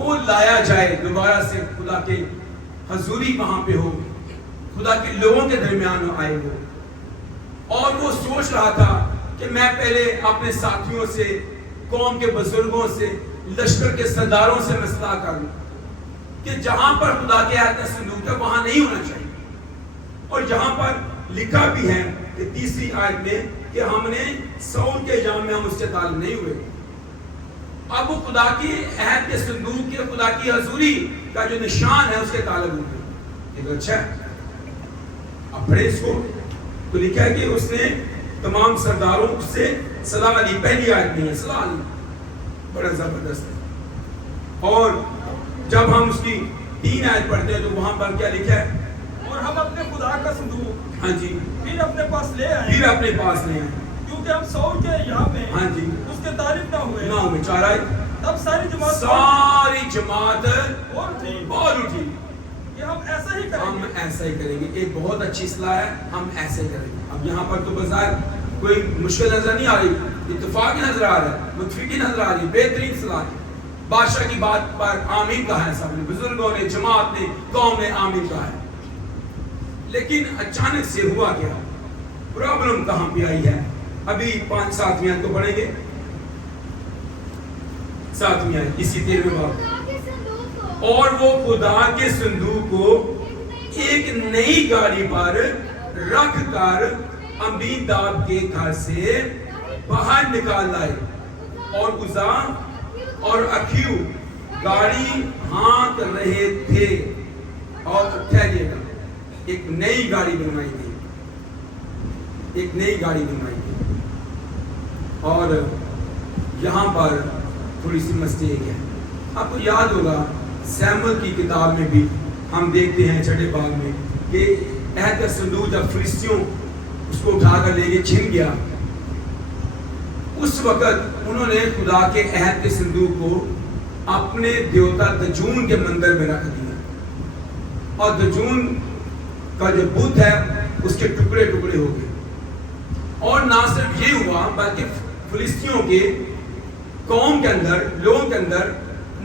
وہ لایا جائے دوبارہ سے، خدا کے حضوری وہاں پہ ہو، خدا کے لوگوں کے درمیان آئے ہو. اور وہ سوچ رہا تھا کہ میں پہلے اپنے ساتھیوں سے، قوم کے بزرگوں سے، لشکر کے سرداروں سے مسئلہ کروں کہ جہاں پر خدا کے عہد کا صندوق ہے وہاں نہیں ہونا چاہیے. اور جہاں پر لکھا بھی ہے کہ 3 آیت میں کہ ہم نے سعود کے ایام میں ہم اس کے طالب نہیں ہوئے. اب وہ خدا کی عہد کے صندوق کے، خدا کی حضوری کا جو نشان ہے اس کے طالب ہوئے. یہ تو اچھا ہے. اب پڑھیں اس کو تو لکھا ہے کہ اس نے تمام سرداروں سے سلام علی، پہلی آیت میں ہے سلام علی، بڑا زبردست ہے. اور جب ہم اس کی 3 آیت پڑھتے ہیں تو وہاں پر کیا لکھا ہے؟ اور ہم اپنے خدا کا صندوق ہاں جی پھر اپنے پاس لے آئے، کیونکہ ہم سعود کے ایام میں ہاں جی اس کے طالب نہ ہوئے. 4 آیت. تب ساری جماعت بول اٹھی کہ ہم ایسا ہی کریں ہم گے. ایسا ہی کریں گے. ایک بہت اچھی اصلاح ہے، ہم ایسے ہی کریں گے. اب یہاں پر تو بظاہر کوئی مشکل نظر نہیں آ رہی، اتفاقی نظر آ رہا ہے، متفقی نظر آ رہی ہے، بہترین اصلاح. بادشاہ کی بات پر آمین کہا ہے، سب نے، بزرگوں نے، جماعت نے، قوم نے آمین کہا ہے. لیکن اچانک سے ہوا کیا؟ پرابلم کہاں پہ آئی ہے؟ ابھی 5-7 آیت کو پڑھیں گے. 7 آیت اسی 13 باب. اور وہ خدا کے صندوق کو ایک نئی گاڑی پر رکھ کر امیداب کے گھر سے باہر نکال لائے. اور عزا اور اخیو گاڑی ہانک رہے تھے. اور ٹھہریے گا، ایک نئی گاڑی بنوائی گئی، ایک نئی گاڑی بنوائی گئی. اور یہاں پر تھوڑی سی مسٹیک ہے. آپ کو یاد ہوگا سیموئیل کی کتاب میں بھی ہم دیکھتے ہیں 6 باب میں کہ عہد کا صندوق جب فلسطینیوں اس کو اٹھا کر لے کے چھن گیا، اس وقت انہوں نے خدا کے عہد کے صندوق کو اپنے دیوتا دجون کے مندر میں رکھ دیا. اور دجون کا جو بت ہے اس کے ٹکڑے ٹکڑے ہو گئے. اور نہ صرف یہ ہوا بلکہ فلسطینیوں کے قوم کے اندر، لوگوں کے اندر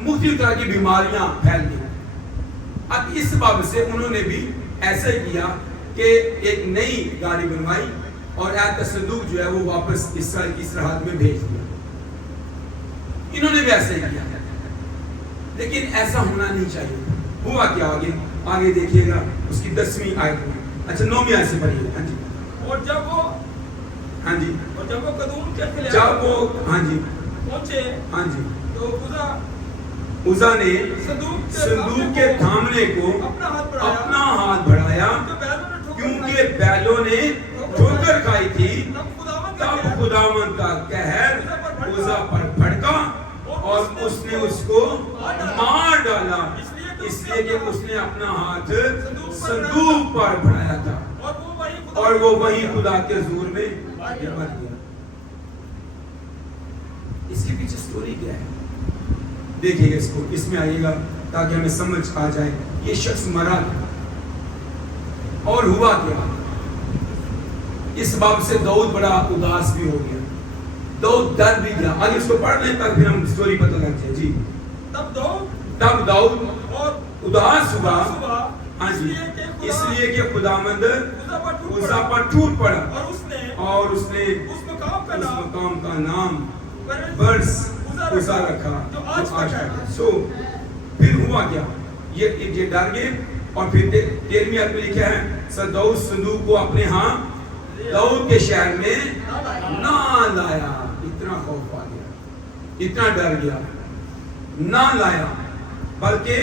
مختلف طرح کی بیماریاں پھیل گئی. اب اس باب سے انہوں نے بھی ایسا ہی کیا کہ ایک نئی گاڑی بنوائی اور عہد کا صندوق جو ہے وہ واپس اسرائیل کی سرحد میں بھیج دیا. انہوں نے بھی ایسا ہی کیا، لیکن ایسا ہونا نہیں چاہیے. ہوا کیا؟ آگے دیکھیے گا اس کی 10ویں آیت میں. اچھا 9ویں آیت سے پڑھیے. ہاں جی. اور جب وہ ہاں جی قدوم کے خلاف جب وہ ہاں جی پہنچے ہاں جی تو عزا نے صندوق کے تھامنے کو اپنا ہاتھ بڑھایا کیونکہ بیلوں نے ٹھوکر کھائی تھی. تب خداوند کا قہر عزا پر بھڑکا اور اس نے اس کو مار ڈالا، اس لیے کہ اس نے اپنا ہاتھ صندوق پر بڑھایا تھا اور وہ وہی خدا کے حضور میں مر گیا. اس کے پیچھے سٹوری کیا ہے دیکھیے گا، اس کو اس میں آئیے گا تاکہ ہمیں سمجھ آ جائے. یہ شخص مرا اور ہوا کیا؟ اس باب سے داؤد بڑا اداس بھی ہو گیا، داؤد ڈر بھی گیا. آگے اس کو پڑھ لیں تاکہ پھر ہم سٹوری پتہ لگ جائے. جی تب داؤد اداس ہوا، ہاں جی، اس لیے کہ خداوند عزا پر ٹوٹ پڑا اور اس نے اس مقام کا نام برس عزا رکھا جو آج تک ہے. سو پھر ہوا کیا؟ یہ ڈر گئے. اور پھر 13ویں آیت میں لکھا ہے سر داؤد صندوق کو اپنے ہاں داؤد کے شہر میں نہ لایا. اتنا خوف آ گیا، اتنا ڈر گیا، نہ لایا بلکہ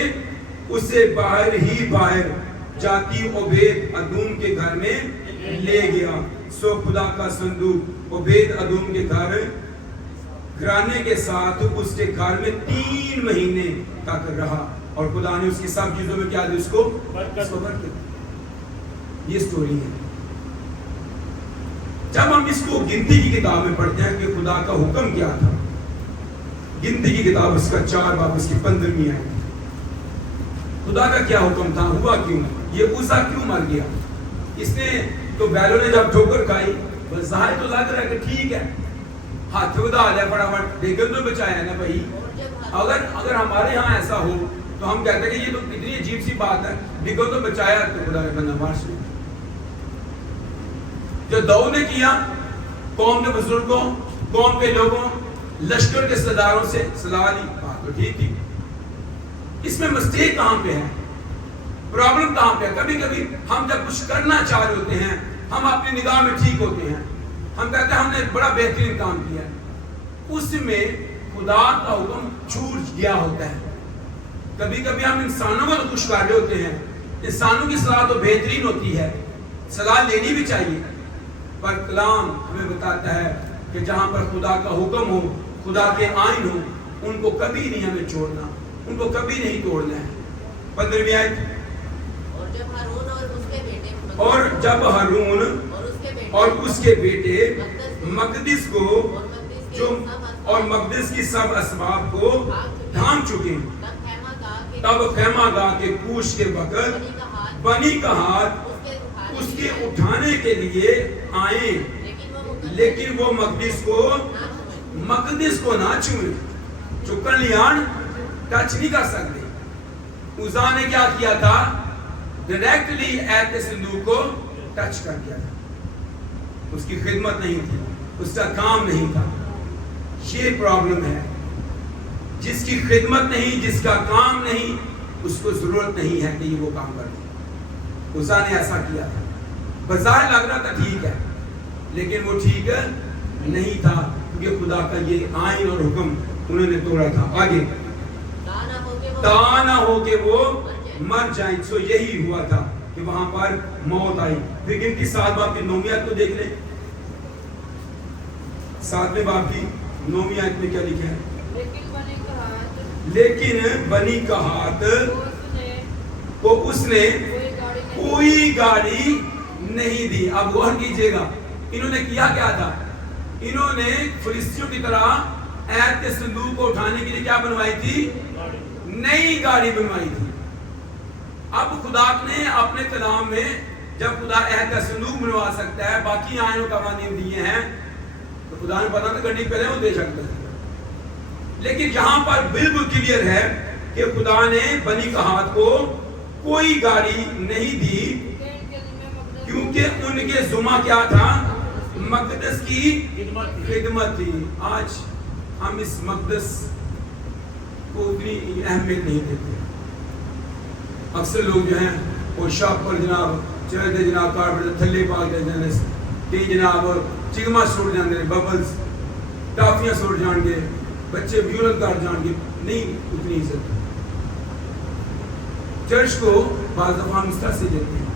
اسے باہر ہی باہر جاتی عبید ادوم کے گھر میں لے گیا. سو خدا کا صندوق عبید ادوم کے گھرانے کے ساتھ اس کے گھر میں 3 مہینے تک رہا اور خدا نے اس کی سب چیزوں میں کیا دی؟ اس کو برکت. یہ سٹوری ہے. جب ہم اس کو گنتی کی کتاب میں پڑھتے ہیں کہ خدا کا حکم کیا تھا، گنتی کی کتاب اس کا 4 باب اس کی 15ویں آیت، خدا کا کیا حکم تھا؟ ہوا کیوں؟ یہ عزا کیوں مر گیا؟ اس نے تو بیلوں نے جب ٹھوکر کھائی، ظاہر تو لگ رہا ہے کہ ٹھیک ہے، ہاتھ ادا لیا، فٹافٹ بیگم تو بچایا نا بھائی. اگر ہمارے ہاں ایسا ہو تو ہم کہتے ہیں کہ یہ تو کتنی عجیب سی بات ہے، ڈگو تو بچایا تو خدا کے بندہ مار سے. جو داؤد نے کیا قوم کے بزرگوں، قوم کے لوگوں، لشکر کے سرداروں سے صلاح لی، بات تو ٹھیک تھی. اس میں مسٹیک کہاں پہ ہے، پرابلم کہاں پہ ہے؟ کبھی کبھی ہم جب کچھ کرنا چاہ رہے ہوتے ہیں، ہم اپنی نگاہ میں ٹھیک ہوتے ہیں، ہم کہتے ہیں ہم نے بڑا بہترین کام کیا ہے، اس میں خدا کا حکم چھوٹ گیا ہوتا ہے. کبھی کبھی ہم انسانوں کو تو خوش کر رہے ہوتے ہیں، انسانوں کی صلاح تو بہترین ہوتی ہے، صلاح لینی بھی چاہیے، پر کلام ہمیں بتاتا ہے کہ جہاں پر خدا کا حکم ہو، خدا کے آئین ہو، ان کو کبھی نہیں ہمیں چھوڑنا، ان کو کبھی نہیں توڑنا ہے. 15ویں آیت، اور جب ہارون اور اس کے بیٹے مقدس کو جو اور مقدس کی سب اسباب کو ڈھانپ چکے، تب خیمہ گاہ کے کوش کے وقت بنی کا ہاتھ اس کے اٹھانے کے لیے آئے، لیکن وہ مقدس کو نہ چھوئے. چکن لیان ٹچ نہیں کر سکتے. عزا نے کیا کیا تھا؟ ڈائریکٹلی ایت صندوق کو ٹچ کر دیا تھا. اس کی خدمت نہیں تھی، اس کا کام نہیں تھا. یہ پرابلم ہے، جس کی خدمت نہیں، جس کا کام نہیں، اس کو ضرورت نہیں ہے کہ یہ وہ کام کر دے. عزا نے ایسا کیا تھا، بظاہر لگ رہا تھا ٹھیک ہے، لیکن وہ ٹھیک نہیں تھا، کیونکہ خدا کا یہ آئین اور حکم انہوں نے توڑا تھا. آگے، تا نہ ہو کہ وہ مر جائیں. سو یہی ہوا تھا کہ وہاں پر موت آئی. پھر ان کی 7 باب کی 9ویں آیت کو دیکھ لیں. 7ویں باب کی 9ویں آیت میں کیا لکھا ہے؟ لیکن بنی کا ہاتھ کو اس نے کوئی گاڑی نہیں دی. اب غور کیجئے گا، انہوں نے کیا تھا؟ انہوں نے فلسطینیوں کی طرح عہد کے صندوق کو اٹھانے کے لیے کیا بنوائی تھی؟ نئی گاڑی بنوائی تھی. اب خدا نے اپنے کلام میں جب خدا عہد کا صندوق بنوا سکتا ہے، باقی آئین و قوانین دیے ہیں، تو خدا نے پتا نہ گاڑی پہلے وہ دے سکتا ہے. لیکن یہاں پر بالکل کلیئر ہے کہ خدا نے بنی کا ہاتھ کو کوئی گاڑی نہیں دی، کیونکہ ان کے ذمہ کیا تھا؟ مقدس کی خدمت تھی. آج ہم اس مقدس کو اتنی اہمیت نہیں دیتے. اکثر لوگ جو ہیں وہ شاپ پر جناب چلتے، جناب کارپیٹ تھلے پا کے جانے کئی جناب چگما سوٹ جانے، ببلز ٹافیاں سوٹ جان گے، بچے بیورل کار جان گے. نہیں اتنی عزت. چرچ کو بعض دفعہ ہم اس طرح سے دیتے ہیں.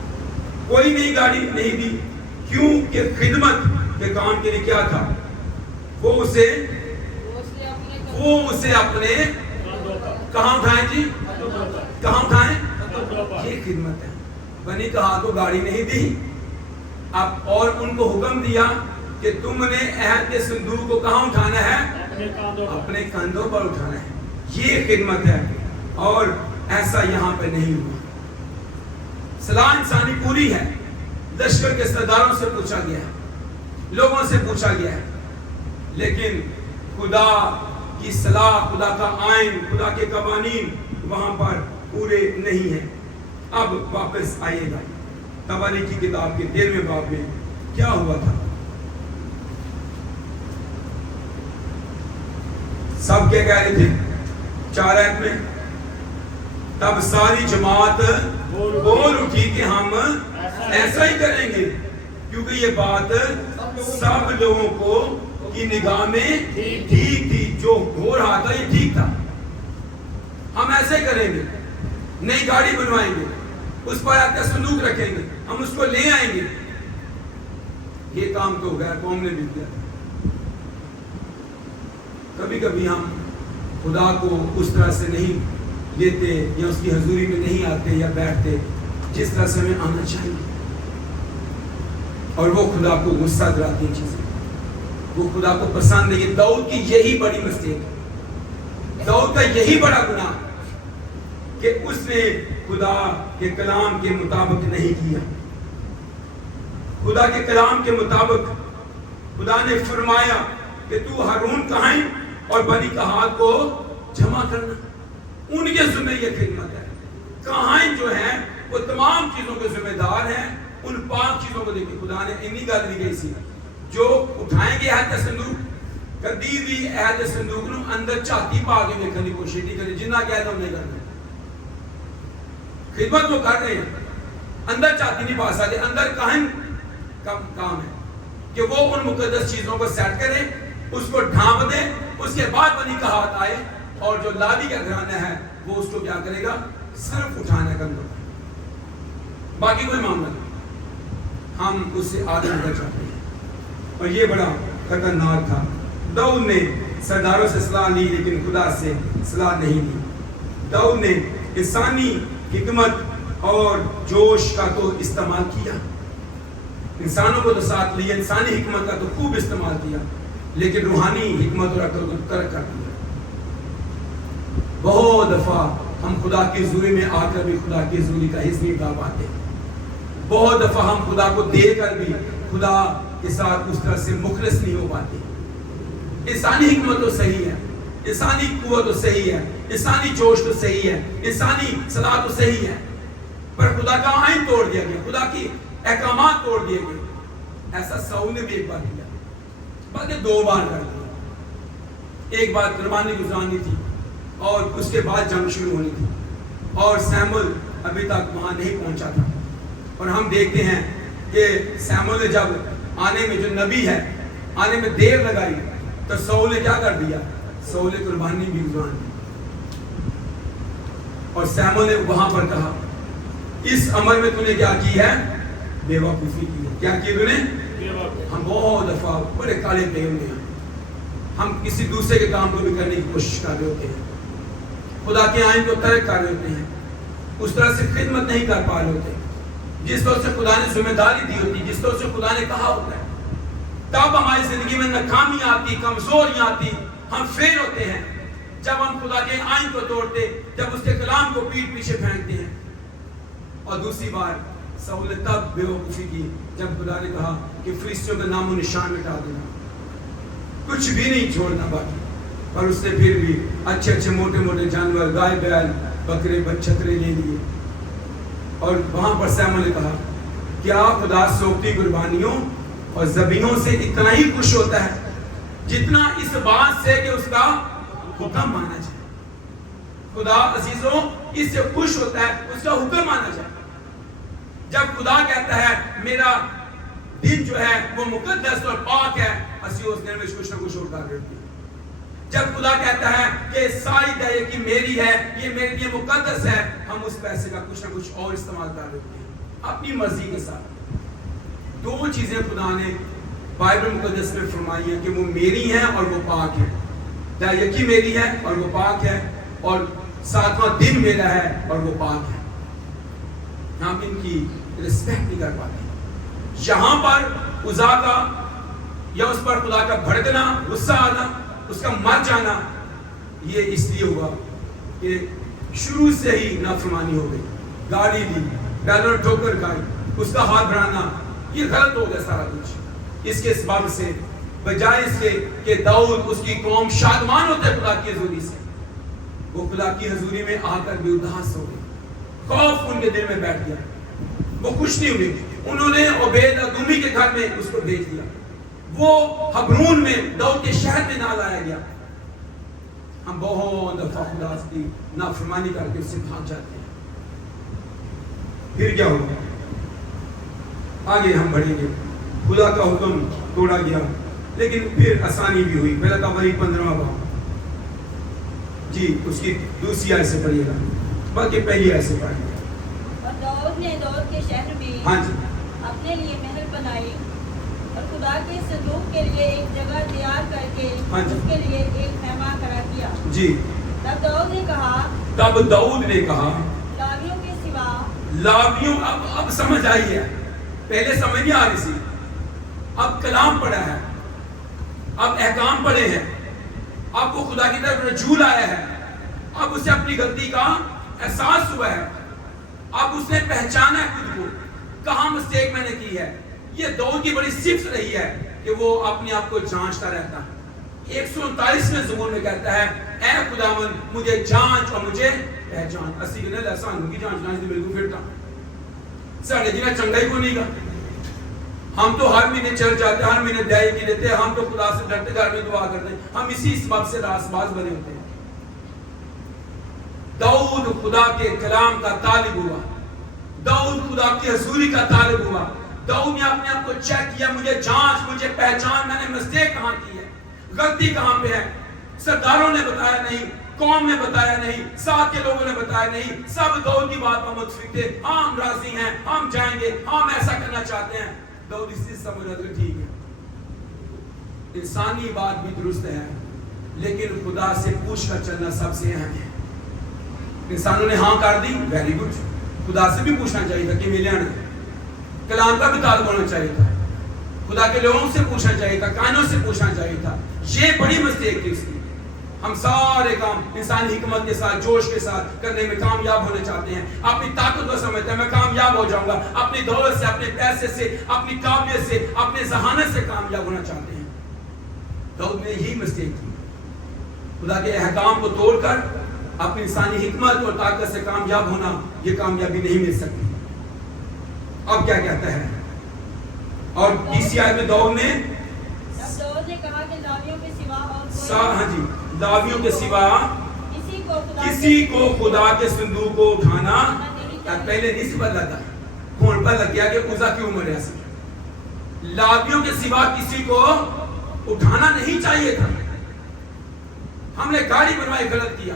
کوئی نئی گاڑی نہیں دی، کیوں کہ خدمت کے کام کے لیے کیا تھا؟ وہ اسے اپنے کہاں اٹھائیں جی؟ کہاں اٹھائیں؟ یہ خدمت ہے. بنی کا ہاتھ کو گاڑی نہیں دی، اب اور ان کو حکم دیا کہ تم نے عہد کے صندوق کو کہاں اٹھانا ہے؟ اپنے کندھوں پر اٹھانا ہے. یہ خدمت ہے، اور ایسا یہاں پہ نہیں ہوا. صلاح انسانی پوری ہے. لشکر کے سرداروں سے پوچھا گیا ہے، لوگوں سے پوچھا گیا ہے، لیکن خدا کی صلاح، خدا کا آئین، خدا کے قوانین وہاں پر پورے نہیں ہیں. اب واپس آئیے گا تواریخ کی کتاب کے 13ویں باب میں کیا ہوا تھا. سب کیا کہہ رہے تھے 4 آیت میں؟ تب ساری جماعت بول اٹھی کہ ہم ایسا ہی کریں گے، کیونکہ یہ بات سب لوگوں کو کی نگاہ میں ٹھیک تھی. جو ہو رہا تھا یہ ٹھیک تھا. ہم ایسے کریں گے، نئی گاڑی بنوائیں گے، اس پر عہد کا صندوق رکھیں گے، ہم اس کو لے آئیں گے. یہ کام تو غیر قوم نے بھی کیا. کبھی کبھی ہم خدا کو اس طرح سے نہیں لیتے، یا اس کی حضوری میں نہیں آتے یا بیٹھتے جس طرح سے ہمیں آنا چاہیے، اور وہ خدا کو غصہ دلاتی ہیں چیزیں، وہ خدا کو پسند نہیں. داؤد کی یہی بڑی مسٹیک ہے، داؤد کا یہی بڑا گناہ کہ اس نے خدا کے کلام کے مطابق نہیں کیا. خدا کے کلام کے مطابق خدا نے فرمایا کہ تو ہارون کہیں اور بنی کا ہاتھ کو جمع کرنا، ان کے ذمہ یہ خدمت ہے۔ کہائن جو ہیں وہ تمام چیزوں کے ذمہ دار ہیں، ان 5 چیزوں کو دیکھیں خدا نے انہی گل بھی گئی سی، جو اٹھائیں گے عہد صندوق، کدی بھی عہد صندوق نو اندر چھاتی پا کے دیکھنے کی کوشش نہیں کرے، جنہ کہہ دو نہیں کرنا۔ خدمت وہ کر رہے ہیں، اندر چھاتی نہیں پا سکتے، اندر کہن کا کام ہے کہ وہ ان مقدس چیزوں کو سیٹ کریں، اس کو ڈھانپ دیں، اس کے بعد بنی کہات آئے، اور جو لاوی کا گھرانہ ہے وہ اس کو کیا کرے گا؟ صرف اٹھانا کرنا، باقی کوئی معاملہ نہیں۔ ہم اس سے آگے بڑھنا چاہتے ہیں، اور یہ بڑا خطرناک تھا۔ داؤد نے سرداروں سے صلاح لی لیکن خدا سے صلاح نہیں لی۔ داؤد نے انسانی حکمت اور جوش کا تو استعمال کیا، انسانوں کو تو ساتھ لیا، انسانی حکمت کا تو خوب استعمال کیا، لیکن روحانی حکمت اور عقل کو ترک کر دیا۔ بہت دفعہ ہم خدا کی حضوری میں آ کر بھی خدا کی حضوری کا حصہ نہیں پا پاتے، بہت دفعہ ہم خدا کو دے کر بھی خدا کے ساتھ اس طرح سے مخلص نہیں ہو پاتے۔ انسانی حکمت تو صحیح ہے، انسانی قوت تو صحیح ہے، انسانی جوش تو صحیح ہے، انسانی صلاح تو صحیح ہے، پر خدا کا آئین توڑ دیا گیا، خدا کی احکامات توڑ دیے گئے۔ ایسا ساؤل نے بھی ایک بار کیا، بلکہ 2 بار کر دیا۔ ایک بار قربانی گزارنی تھی اور اس کے بعد جنگ شروع ہونی تھی، اور سیموئیل ابھی تک وہاں نہیں پہنچا تھا، اور ہم دیکھتے ہیں کہ سیموئیل نے جب آنے میں، جو نبی ہے آنے میں دیر لگائی، تو ساؤل نے کیا کر دیا؟ ساؤل نے قربانی بھی گزار دی، اور سیموئیل نے وہاں پر کہا اس عمل میں تو نے کیا کی ہے؟ بے وقوفی کی ہے۔ کیا کی تو نے؟ ہم بہت دفعہ بڑے کالے پہ ہوتے ہیں، ہم کسی دوسرے کے کام کو بھی کرنے کی کوشش کر رہے ہوتے ہیں، خدا کے آئین کو ترک کر رہے ہوتے ہیں، اس طرح سے خدمت نہیں کر پا رہے ہوتے جس طرح سے خدا نے ذمہ داری دی ہوتی، جس طرح سے خدا نے کہا ہوتا ہے۔ تب ہماری زندگی میں ناکامی آتی، کمزوریاں آتی، ہم فیل ہوتے ہیں جب ہم خدا کے آئین کو توڑتے، جب اس کے کلام کو پیٹ پیچھے پھینکتے ہیں۔ اور دوسری بار ساؤل نے تب بے وقوفی کی جب خدا نے کہا کہ فرشتوں کا نام و نشان مٹا دینا، کچھ بھی نہیں چھوڑنا باقی، اور اس نے پھر بھی اچھے اچھے موٹے موٹے جانور، گائے بیل بکرے بچھترے لے لیے، اور وہاں پر سیموئیل نے کہا کیا خدا سوگتی قربانیوں اور ذبیحوں سے اتنا ہی خوش ہوتا ہے جتنا اس بات سے کہ اس کا حکم مانا جائے؟ خدا عزیزوں اس سے خوش ہوتا ہے اس کا حکم مانا جائے۔ جب خدا کہتا ہے میرا دن جو ہے وہ مقدس اور پاک ہے، اسی اس دن میں کچھ نہ کچھ اور کر دیتے ہیں۔ جب خدا کہتا ہے کہ ساری دیا کی میری ہے، یہ میرے لیے مقدس ہے، ہم اس پیسے کا کچھ نہ کچھ اور استعمال کر دیتے ہیں اپنی مرضی کے ساتھ۔ 2 چیزیں خدا نے بائبل مقدس میں فرمائی ہیں کہ وہ میری ہیں اور وہ پاک ہیں، دیا کی میری ہے اور وہ پاک ہے، اور 7واں دن میرا ہے اور وہ پاک ہے۔ ہم ان کی رسپیکٹ نہیں کر پاتے۔ یہاں پر عزا کا یا اس پر خدا کا بھڑکنا، غصہ آنا، اس کا مر جانا، یہ اس لیے ہوا کہ شروع سے ہی نافرمانی ہو گئی، گاڑی لی، ڈالر ٹھوکر کھائی، اس کا ہاتھ بڑھانا، یہ غلط ہو گیا سارا کچھ۔ اس کے سبب سے بجائے اس کے کہ داؤد اس کی قوم شادمان ہوتے خدا کی حضوری سے، وہ خدا کی حضوری میں آ کر بھی اداس ہو گئے، خوف ان کے دل میں بیٹھ گیا، وہ خوش نہیں ہوئے۔ انہوں نے عبید ادومی کے گھر میں اس کو بھیج دیا، وہ حبرون میں داؤد کے شہر میں نہ لایا گیا۔ ہم بہت دفعہ خدا کی نافرمانی کر کے اس سے بھاگ جاتے ہیں۔ پھر کیا ہوگا؟ آگے ہم بڑھیں گے۔ خدا کا حکم توڑا گیا، لیکن پھر آسانی بھی ہوئی۔ پہلا تبری 15واں باب، جی اس کی دوسری آیت سے پڑھیے گا، باقی پہلی آیت سے پڑھیں گے۔ اور داؤد نے دور کے شہر میں ہاں جی اپنے لیے محل بنائی اور خدا کے صندوق کے لیے ایک جگہ تیار کر کے اس کے لیے ایک خیمہ کھڑا کیا۔ جی تب داؤد نے کہا لاویوں کے سوا، لاویوں، اب سمجھ آئی ہے، پہلے سمجھ نہیں آ رہی سی، اب کلام پڑھا ہے، اب احکام پڑھے ہیں، اب وہ خدا کی طرف رجوع آیا ہے، اب اسے اپنی غلطی کا احساس ہوا ہے، اب اس نے پہچانا ہے خود کو، کہاں مسٹیک میں نے کی ہے۔ یہ داؤد کی بڑی صفت رہی ہے کہ وہ اپنے آپ کو جانچتا رہتا ہے، 139 زبور میں کہتا ہے اے خداوند مجھے جانچ اور مجھے پہچان. اسی کہنے لسان کی جانچ دی میرے کو پھرتا ساڑھے جنہیں چنگا ہی کو نہیں گا. ہم تو ہر مہینے چل جاتے ہیں, ہر مہینے دعائی کی لیتے ہیں, ہم تو خدا سے ڈرتے گھر میں دعا کرتے ہیں, ہم اسی سبب سے راس باز بنے ہوتے ہیں. داؤد خدا کے کلام کا طالب ہوا, داؤد خدا کی حضوری کا طالب ہوا. داؤد نے اپنے آپ کو چیک کیا, مجھے جانچ, مجھے پہچان, میں نے مسٹیک کہاں کی ہے, غلطی کہاں پہ ہے. سرداروں نے بتایا نہیں, قوم نے بتایا نہیں, ساتھ کے لوگوں نے بتایا نہیں, سب داؤد کی بات پر متفق تھے, ہم راضی ہیں, ہم جائیں گے, ہم ایسا کرنا چاہتے ہیں. داؤد اس چیز سمجھ رہا تھا ٹھیک ہے, انسانی بات بھی درست ہے لیکن خدا سے پوچھ کر چلنا سب سے اہم ہے. انسانوں نے ہاں کر دی, ویری گڈ, خدا سے بھی پوچھنا چاہیے تھا کہ ملے نا, کلام کا بھی تعلق ہونا چاہیے تھا, خدا کے لوگوں سے پوچھنا چاہیے تھا, کائنوں سے پوچھنا چاہیے تھا. یہ بڑی مسٹیک تھی اس کی. ہم سارے کام انسانی حکمت کے ساتھ, جوش کے ساتھ کرنے میں کامیاب ہونے چاہتے ہیں, اپنی طاقت کو سمجھتے ہیں میں کامیاب ہو جاؤں گا, اپنی دولت سے, اپنے پیسے سے, اپنی قابلیت سے, اپنے ذہانت سے کامیاب ہونا چاہتے ہیں. داؤد نے یہی مسٹیک کی, خدا کے احکام کو توڑ کر اپنی انسانی حکمت اور طاقت سے کامیاب ہونا, یہ کامیابی نہیں مل سکتی. اب کیا کہتا ہے, اور تیسری آیت میں داؤد نے کہا کہ لاویوں کے سوا اور ہاں جی, لاویوں کے سوا کسی کو خدا کے صندوق کو اٹھانا, پہلے نہیں سے بدلا تھا, کون پر لگ گیا کہ عزا کی عمر ہے, لاویوں کے سوا کسی کو اٹھانا نہیں چاہیے تھا. ہم نے گاڑی بنوائی, غلط کیا,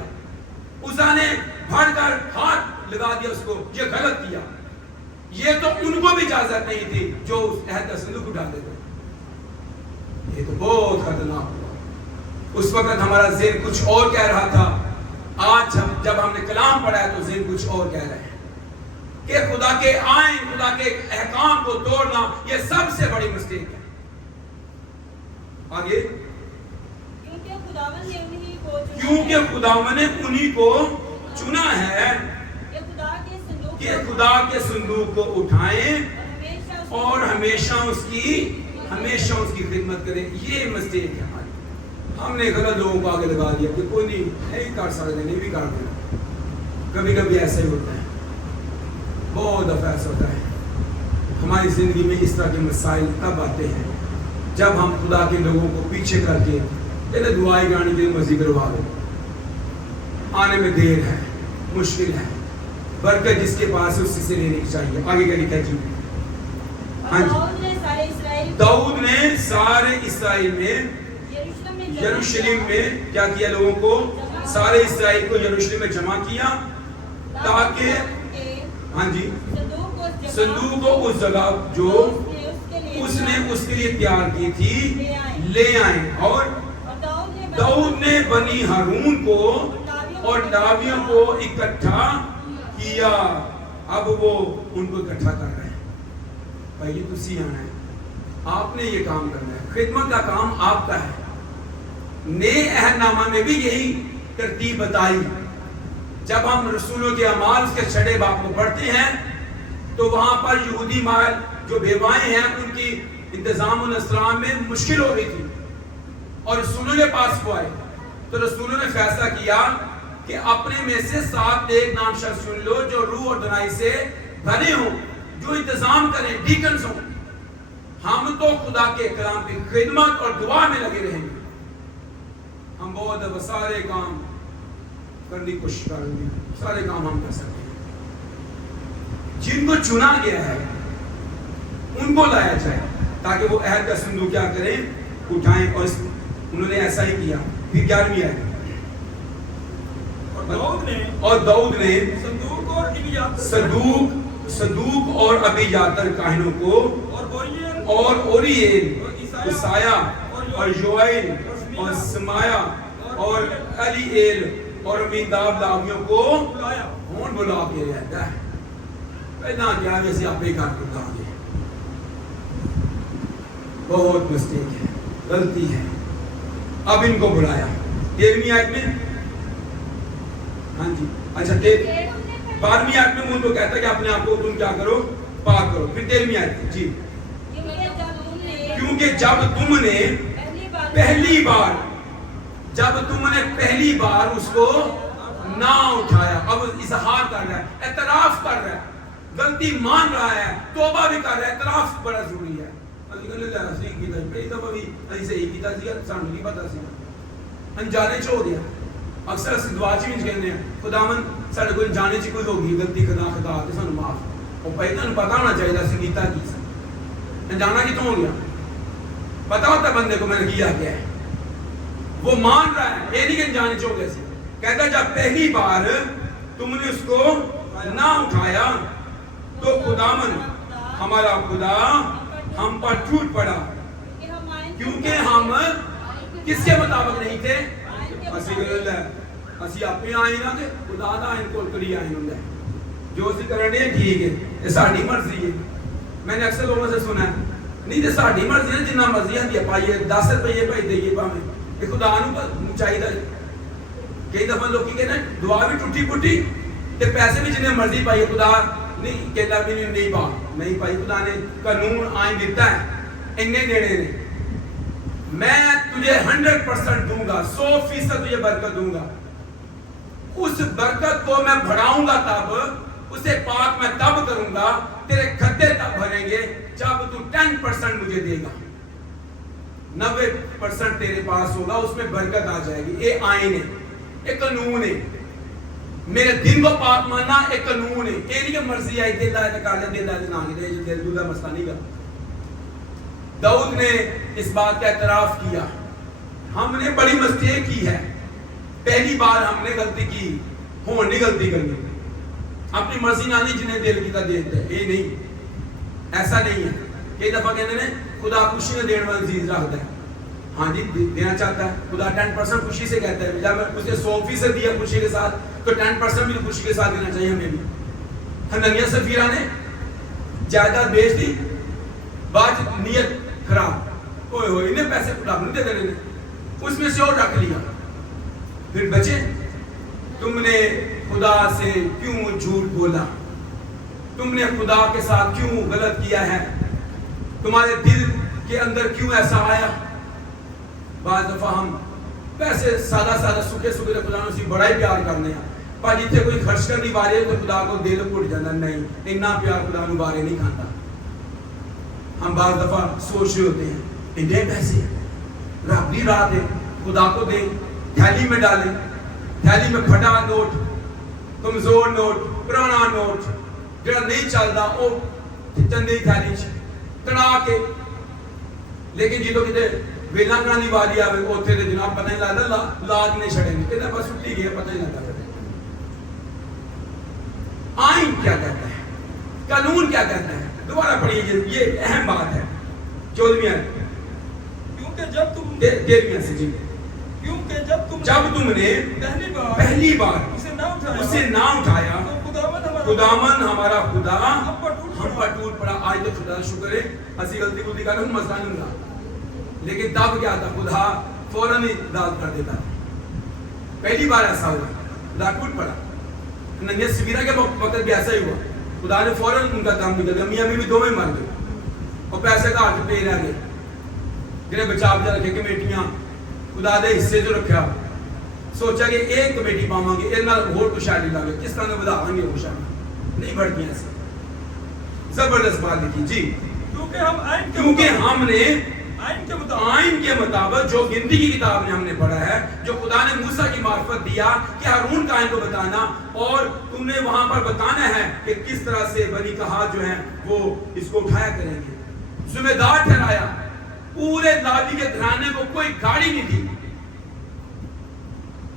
عزا نے بھڑ کر ہاتھ لگا دیا اس کو, یہ غلط کیا. یہ تو ان کو بھی اجازت نہیں تھی جو اس عہد کا صندوق اٹھا دیتے. یہ تو بہت خطرناک ہوا. اس وقت ہمارا ذہن کچھ اور کہہ رہا تھا, آج جب ہم نے کلام پڑھا ہے تو ذہن کچھ اور کہہ رہے ہیں کہ خدا کے آئین, خدا کے احکام کو توڑنا یہ سب سے بڑی مسٹیک ہے. آگے, کیونکہ خداوند نے انہی کو چنا ہے کہ خدا کے صندوق کو اٹھائیں اور ہمیشہ اس کی خدمت کریں. یہ مسٹیک ہے ہماری. ہم نے غلط لوگوں کو آگے لگا دیا کہ کوئی نہیں کر سکتے, نہیں بھی کر دیں. کبھی کبھی ایسا ہی ہوتا ہے, بہت دفعہ ایسا ہوتا ہے. ہماری زندگی میں اس طرح کے مسائل تب آتے ہیں جب ہم خدا کے لوگوں کو پیچھے کر کے پہلے دعائی گانے کے مرضی کروا دو, آنے میں دیر ہے, مشکل ہے. برکت جس کے پاس ہے اسی سے لینے کی چاہیے. آگے کیا لکھا ہے جی؟ ہاں جی, داؤد نے سارے اسرائیل میں یروشلم میں کیا کیا, لوگوں کو, سارے اسرائیل کو یروشلم میں جمع کیا تاکہ ہاں جی صندوق کو اس جگہ جو اس نے اس کے لیے تیار کی تھی لے آئیں. اور داؤد نے بنی ہارون کو اور لاویوں کو اکٹھا کیا. اب وہ ان کو اکٹھا کر رہے ہیں. بھائی یہ تسی آنا ہے, آپ نے یہ کام کرنا ہے, خدمت کا کام آپ کا ہے. نئے عہد نامہ میں بھی یہی ترتیب بتائی. جب ہم رسولوں کے اعمال کے 6 باب کو پڑھتے ہیں تو وہاں پر یہودی مال جو بیوائیں ہیں ان کی انتظام الاسلام میں مشکل ہو رہی تھی, اور رسولوں کے پاس وہ آئے تو رسولوں نے فیصلہ کیا کہ اپنے میں سے 7 نیک نام شخص چن لو جو روح اور دنائی سے بھرے ہوں, جو انتظام کریں, ڈیکنز ہوں. ہم تو خدا کے کلام کی خدمت اور دعا میں لگے رہیں گے. ہم بہت سارے کام کرنے کی کوشش کر رہے ہیں, سارے کام ہم کر سکتے ہیں. جن کو چنا گیا ہے ان کو لایا جائے تاکہ وہ عہد کا صندوق کیا کریں, اٹھائیں. اور انہوں نے ایسا ہی کیا. پھر 11ویں آیت, اور داؤد نے صندوق اور ابیاتر کاہنوں کو اور اوریل, عیسایہ اور یوائل اور سمایا اور علی ایل اور امینداب لاویوں کو کون بلا کے رہتا ہے. پہنا کیا جیسے آپ بے کار کرتا ہوں. بہت مسٹیک ہے, غلطی ہے. اب ان کو بلایا 13ویں آیت میں, ہاں جی اچھا 12ویں آیت میں ان کو کہتا ہے کہ اپنے آپ کو تم کیا کرو, پاک کرو. پھر 13ویں آیت جی, کیونکہ جب تم نے پہلی بار جب تم نے پہلی بار اس کو نہ اٹھایا. اب اظہار کر رہا ہے, اعتراف کر رہا ہے, غلطی مان رہا ہے, توبہ بھی کر رہا ہے. اعتراف بڑا ضروری ہے. انجانے چ ہو گیا. اکثر اسی دعا چ بھی کہنے ہیں خداوند ساڈے کوئی جانے چ کوئی ہوگی غلطی خطا تے سانو معاف. او پہلے تانوں پتہ ہونا چاہیے سی کیتا کی سی. انجانا کتوں ہو گیا؟ پتہ ہوتا بندے کو میں نے کیا ہے. وہ مان رہا ہے, یہ نہیں کہ انجانے چ ہو گیا سی. کہتا جب پہلی بار تم نے اس کو نہ اٹھایا تو خداوند ہمارا خدا ہم پر ٹوٹ پڑا کیونکہ ہم کس کے مطابق نہیں تھے. اسی اپنے آئے نا کہ خدا دا ان کو کری آئے ہوں. جو اسی کرنے ٹھیک ہے, یہ ساڑی مرضی ہے. میں نے اکثر لوگوں سے سنا ہے نہیں تو ساڑی مرضی ہے, جنہ مرضی ہے پائیے 10 روپے پائی دئیے پاویں, یہ خدا نو چاہیے. کئی دفعہ لوگ کی کہنا دعا بھی ٹوٹی پھوٹی تے پیسے بھی جنہیں مرضی پائیے. خدا نہیں کہتا بھی نہیں پا نہیں پائی. خدا نے قانون آئین دیتا ہے, انہیں دینے نے. میں تجھے 100% دوں گا, 100% تجھے برکت دوں گا. اس برکت کو میں بڑھاؤں گا تب, اسے پاک میں تب کروں گا, تیرے کھتے تب بھریں گے جب تو 10% مجھے دے گا. 90% تیرے پاس ہوگا, اس میں برکت آ جائے گی. یہ آئین ہے, یہ قانون ہے. میرے دن کو پاک ماننا ایک قانون ہے. یہ نہیں کہ مرضی آئی دل آئے کالے دل آئے نہ دے دل دودھا مسئلہ نہیں کا. داؤد نے اس بات کا اعتراف کیا, ہم نے بڑی مسٹیک کی ہے. پہلی بار ہم نے غلطی کی, ہون نہیں غلطی کرنی. اپنی مرضی نہ نہیں جنہیں دل کی دیتے ہیں, یہ نہیں, ایسا نہیں ہے. کئی دفعہ کہتے ہیں خدا خوشی میں دینے والی چیز رکھتا ہے. ہاں جی دینا چاہتا ہے. خدا 10% خوشی سے کہتا ہے, جب میں اسے 100% دیا خوشی کے ساتھ تو 10% بھی خوشی کے ساتھ دینا چاہیے ہمیں بھی. حنانیہ سفیرہ نے جائیداد بیچ دی, بعد نیت خراب, اوئے ہوئے انہیں پیسے خدا نہیں دے دینے, اس میں سے اور رکھ لیا. پھر بچے تم نے خدا سے کیوں جھوٹ بولا, تم نے خدا کے ساتھ کیوں غلط کیا ہے, تمہارے دل کے اندر کیوں ایسا آیا. بعض دفعہ ہم پیسے سادہ سکے خدا نے اسی بڑا ہی پیار کرنے ہیں, پر جتنے کوئی خرچ کرنی بارے تو خدا کو دل گھٹ جانا. نہیں, اتنا پیار خدا نو بارے نہیں کھاتا. ہم بعض دفعہ سوچ رہے ہوتے ہیں اتنے پیسے رابطی رات ہے, خدا کو دیں, تھیلی میں ڈالیں, تھیلی میں پھٹا نوٹ, کمزور نوٹ, پرانا نوٹ جڑا نہیں چلتا وہ چندے تھیلی تڑا کے. لیکن جدو کتے ویلا کرانی والی آئے اتنے تو جناب پتہ نہیں لگتا, لاج نہیں چھڑیں گے, کہتے بس اٹھی گیا پتہ نہیں لگتا. آئین کیا کہتا ہے, قانون کیا کہتا ہے, دوبارہ پڑھیے, یہ اہم بات ہے. 14ویں کیونکہ جب تم 13ویں سے جی, کیونکہ جب تم نے پہلی بار اسے نہ اٹھایا تو خداوند ہمارا خدا ہم پر ٹوٹ پڑا. آج تو خدا کا شکر ہے اسی غلطی کو دکھانا ہوں مسئلہ نہیں ہوگا, لیکن تب کیا تھا خدا فوراً ہی داد کر دیتا. پہلی بار ایسا ہوا, خدا ٹوٹ پڑا. حنانیہ سفیرہ کے وقت بھی ایسا ہی ہوا, خدا نے فوراً ان کا کام نکل گیا. میاں بیوی دونوں ہی مر گئے اور پیسے کا ہاتھ پہ رہ گئے. جنہیں بچا بچا رکھے کمیٹیاں خدا دے حصے جو رکھا, سوچا کہ ایک کمیٹی پاواں گے, یہ نال ہور کچھ شاید لگے, کس طرح بدھاواں گے وہ شاید نہیں بڑھتی ایسے. زبردست بات لکھی جی, کیونکہ ہم نے آئین کے مطابق جو گنتی کی کتاب نے ہم نے پڑھا ہے, جو خدا نے موسیٰ کی معرفت دیا کہ ہارون کا آئین کو بتانا, اور تم نے وہاں پر بتانا ہے کہ کس طرح سے بنی کہات جو ہیں وہ اس کو اٹھایا کریں گے. ذمہ دار ٹھہرایا. پورے لاوی کے گھرانے کو کوئی گاڑی نہیں دی,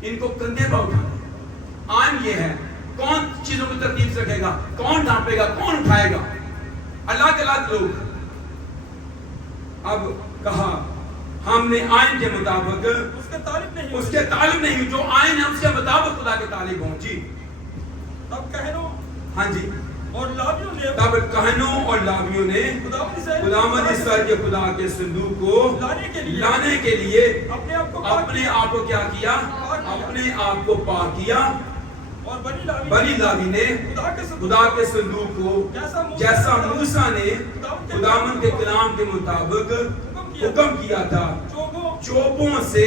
ان کو کندھے پر اٹھانا. آئین یہ ہے, کون چیزوں کو ترتیب سے رکھے گا, کون ڈھانپے گا, کون اٹھائے گا, الگ الگ لوگ. اب کہا ہم نے آئین کے مطابق اس کے طالب نہیں, جو آئین ہے اس کے مطابق خدا کے طالب ہوں. جی تب کہنوں ہاں جی اور لاویوں نے تب کہنوں اور لاویوں نے خداوند اسرائیل کے خدا کے صندوق کو لانے کے لیے اپنے آپ کو کیا کیا, اپنے آپ کو پاک کیا. اور بنی لاوی نے خدا کے صندوق کو جیسا موسیٰ نے خداوند کے کلام کے مطابق حکم کیا تھا, چوبوں سے